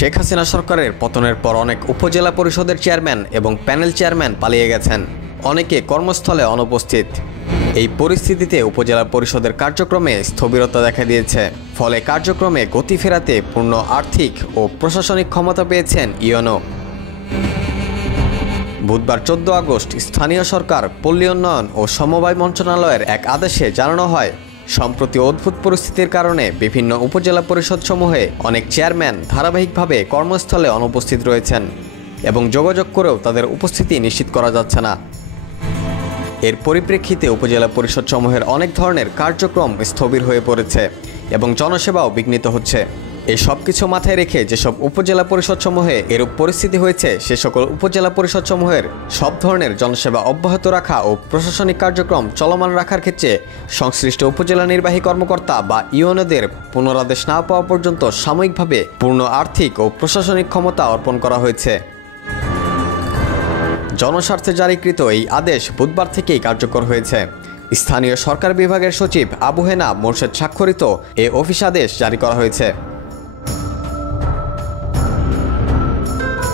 শেখ হাসিনা সরকারের পতনের পর অনেক উপজেলা পরিষদের চেয়ারম্যান এবং প্যানেল চেয়ারম্যান পালিয়ে গেছেন, অনেকে কর্মস্থলে অনুপস্থিত। এই পরিস্থিতিতে উপজেলা পরিষদের কার্যক্রমে স্থবিরতা দেখা দিয়েছে, ফলে কার্যক্রমে গতি ফেরাতে পূর্ণ আর্থিক ও প্রশাসনিক ক্ষমতা পেয়েছেন ইউএনও। বুধবার 14 আগস্ট স্থানীয় সরকার, পল্লী উন্নয়ন ও সমবায় মন্ত্রণালয়ের এক আদেশে জানানো হয়, সম্প্রতি অদ্ভুত পরিস্থিতির কারণে বিভিন্ন উপজেলা পরিষদসমূহে অনেক চেয়ারম্যান ধারাবাহিকভাবে কর্মস্থলে অনুপস্থিত রয়েছেন এবং যোগাযোগ করেও তাদের উপস্থিতি নিশ্চিত করা যাচ্ছে না। এর পরিপ্রেক্ষিতে উপজেলা পরিষদসমূহের অনেক ধরনের কার্যক্রম স্থবির হয়ে পড়েছে এবং জনসেবাও বিঘ্নিত হচ্ছে। এই সব কিছু মাথায় রেখে যেসব উপজেলা পরিষদসমূহে এরূপ পরিস্থিতি হয়েছে, সে সকল উপজেলা পরিষদসমূহের সব ধরনের জনসেবা অব্যাহত রাখা ও প্রশাসনিক কার্যক্রম চলমান রাখার ক্ষেত্রে সংশ্লিষ্ট উপজেলা নির্বাহী কর্মকর্তা বা ইউএনওদের পুনরাদেশ না পাওয়া পর্যন্ত সাময়িকভাবে পূর্ণ আর্থিক ও প্রশাসনিক ক্ষমতা অর্পণ করা হয়েছে। জনস্বার্থে জারিকৃত এই আদেশ বুধবার থেকেই কার্যকর হয়েছে। স্থানীয় সরকার বিভাগের সচিব আবু হেনা মোরশেদ স্বাক্ষরিত এ অফিস আদেশ জারি করা হয়েছে।